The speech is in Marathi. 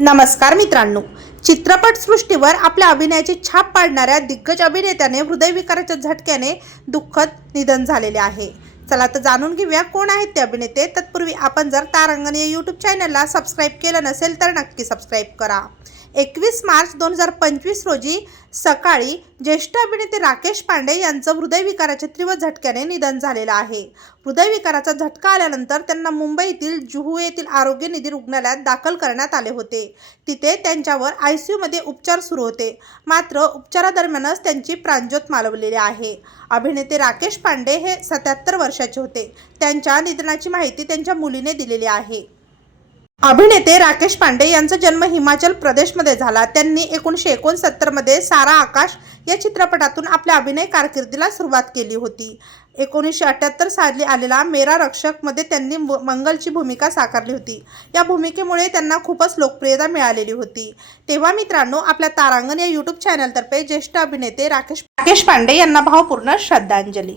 नमस्कार मित्रांनो. चित्रपटसृष्टीवर आपल्या अभिनयाची छाप पाडणाऱ्या दिग्गज अभिनेत्याने हृदयविकाराच्या झटक्याने दुःखद निधन झालेले आहे. चला तर जाणून घेऊया कोण आहेत ते अभिनेते. तत्पूर्वी आपण जर तारंगण या यूट्यूब चॅनलला सबस्क्राईब केलं नसेल तर नक्की सबस्क्राईब करा. एकवीस मार्च दोन हजार पंचवीस रोजी सकाळी ज्येष्ठ अभिनेते राकेश पांडे यांचं हृदयविकाराच्या तीव्र झटक्याने निधन झालेलं आहे. हृदयविकाराचा झटका आल्यानंतर त्यांना मुंबईतील जुहू येथील आरोग्य निधी रुग्णालयात दाखल करण्यात आले होते. तिथे त्यांच्यावर आय सी यूमध्ये उपचार सुरू होते. मात्र उपचारादरम्यानच त्यांची प्राणज्योत मालवलेली आहे. अभिनेते राकेश पांडे हे सत्याहत्तर वर्षाचे होते. त्यांच्या निधनाची माहिती त्यांच्या मुलीने दिलेली आहे. अभिनेते राकेश पांडे यांचा जन्म हिमाचल प्रदेशमध्ये झाला. त्यांनी एकोणीसशे एकोणसत्तरमध्ये सारा आकाश या चित्रपटातून आपल्या अभिनय कारकिर्दीला सुरुवात केली होती. एकोणीसशे अठ्ठ्याहत्तर साली आलेला मेरा रक्षकमध्ये त्यांनी म- मंगलची भूमिका साकारली होती. या भूमिकेमुळे त्यांना खूपच लोकप्रियता मिळालेली होती. तेव्हा मित्रांनो आपल्या तारांगण या यूट्यूब चॅनलतर्फे ज्येष्ठ अभिनेते राकेश राकेश पांडे यांना भावपूर्ण श्रद्धांजली.